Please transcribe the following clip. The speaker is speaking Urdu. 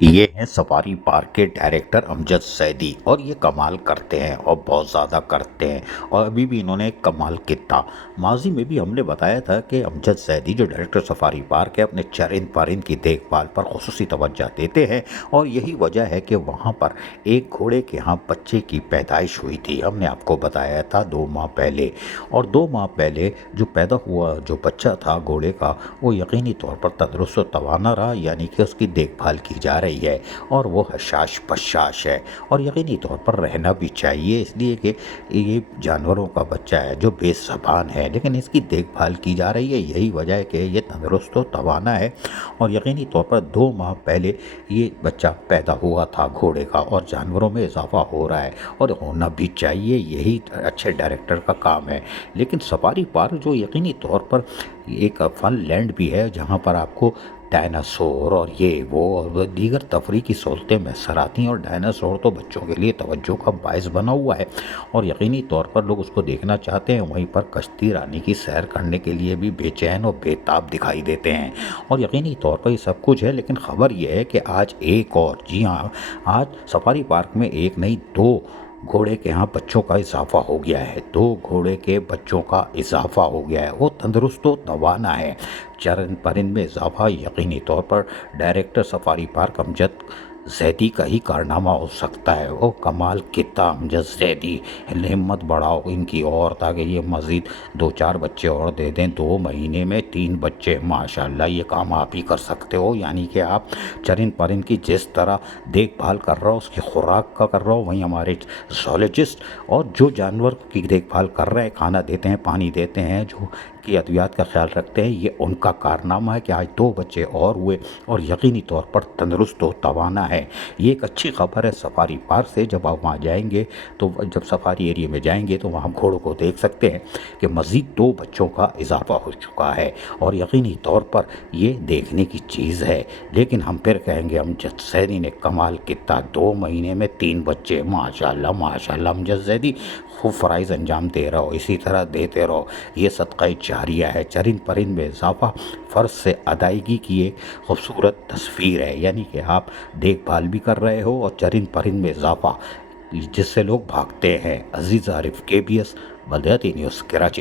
یہ ہیں سفاری پارک کے ڈائریکٹر امجد زیدی، اور یہ کمال کرتے ہیں اور بہت زیادہ کرتے ہیں، اور ابھی بھی انہوں نے کمال کیا۔ ماضی میں بھی ہم نے بتایا تھا کہ امجد زیدی جو ڈائریکٹر سفاری پارک ہے اپنے چرند پرند کی دیکھ بھال پر خصوصی توجہ دیتے ہیں، اور یہی وجہ ہے کہ وہاں پر ایک گھوڑے کے ہاں بچے کی پیدائش ہوئی تھی۔ ہم نے آپ کو بتایا تھا 2 ماہ پہلے، اور 2 ماہ پہلے جو پیدا ہوا جو بچہ تھا گھوڑے کا، وہ یقینی طور پر تندرست و توانا رہا، یعنی کہ اس کی دیکھ بھال کی جا رہی ہے، اور وہ حشاش پشاش ہے، اور یقینی طور پر رہنا بھی چاہیے، اس لیے کہ یہ جانوروں کا بچہ ہے جو بے زبان ہے، لیکن اس کی دیکھ بھال کی جا رہی ہے۔ یہی وجہ ہے کہ یہ تندرست و توانا ہے، اور یقینی طور پر 2 ماہ پہلے یہ بچہ پیدا ہوا تھا گھوڑے کا، اور جانوروں میں اضافہ ہو رہا ہے، اور ہونا بھی چاہیے، یہی اچھے ڈائریکٹر کا کام ہے۔ لیکن سفاری پارک جو یقینی طور پر ایک فن لینڈ بھی ہے، جہاں پر آپ کو ڈائناسور اور یہ وہ اور دیگر تفریح کی سہولتیں میسر آتی ہیں، اور ڈائناسور تو بچوں کے لیے توجہ کا باعث بنا ہوا ہے، اور یقینی طور پر لوگ اس کو دیکھنا چاہتے ہیں۔ وہیں پر کشتی رانی کی سیر کرنے کے لیے بھی بے چین اور بے تاب دکھائی دیتے ہیں، اور یقینی طور پر یہ سب کچھ ہے۔ لیکن خبر یہ ہے کہ آج ایک اور، جی ہاں، آج سفاری پارک میں ایک نہیں 2 گھوڑے کے ہاں بچوں کا اضافہ ہو گیا ہے، 2 گھوڑے کے بچوں کا اضافہ ہو گیا ہے، وہ تندرست و توانا ہے۔ چرند پرند میں اضافہ یقینی طور پر ڈائریکٹر سفاری پارک امجد زیدی کا ہی کارنامہ ہو سکتا ہے۔ وہ کمال کتا امجد زیدی، ہمت بڑھاؤ ان کی، اور تاکہ یہ مزید 2-4 بچے اور دے دیں، 2 مہینے میں 3 بچے، ماشاءاللہ یہ کام آپ ہی کر سکتے ہو۔ یعنی کہ آپ چرند پرند کی جس طرح دیکھ بھال کر رہا ہو، اس کی خوراک کا کر رہا ہو، وہیں ہمارے زولوجسٹ اور جو جانور کی دیکھ بھال کر رہے ہیں، کھانا دیتے ہیں، پانی دیتے ہیں، جو کی ادویات کا خیال رکھتے ہیں، یہ ان کا کارنامہ ہے کہ آج 2 بچے اور ہوئے، اور یقینی طور پر تندرست و توانا ہے۔ یہ ایک اچھی خبر ہے سفاری پارک سے۔ جب آپ وہاں جائیں گے تو جب سفاری ایریا میں جائیں گے تو وہاں گھوڑوں کو دیکھ سکتے ہیں کہ مزید 2 بچوں کا اضافہ ہو چکا ہے، اور یقینی طور پر یہ دیکھنے کی چیز ہے۔ لیکن ہم پھر کہیں گے امجد زیدی نے کمال کیا، 2 مہینے میں 3 بچے، ماشاءاللہ ماشاءاللہ امجد زیدی، خوب فرائض انجام دے رہو، اسی طرح دیتے رہو، یہ صدقہ جاریہ ہے۔ چرند پرند میں اضافہ فرض سے ادائیگی کی ایک خوبصورت تصویر ہے، یعنی کہ آپ دیکھ بھال بھی کر رہے ہو اور چرند پرند میں اضافہ، جس سے لوگ بھاگتے ہیں۔ عزیز عارف، KBS بلدیاتی نیوز، کراچی۔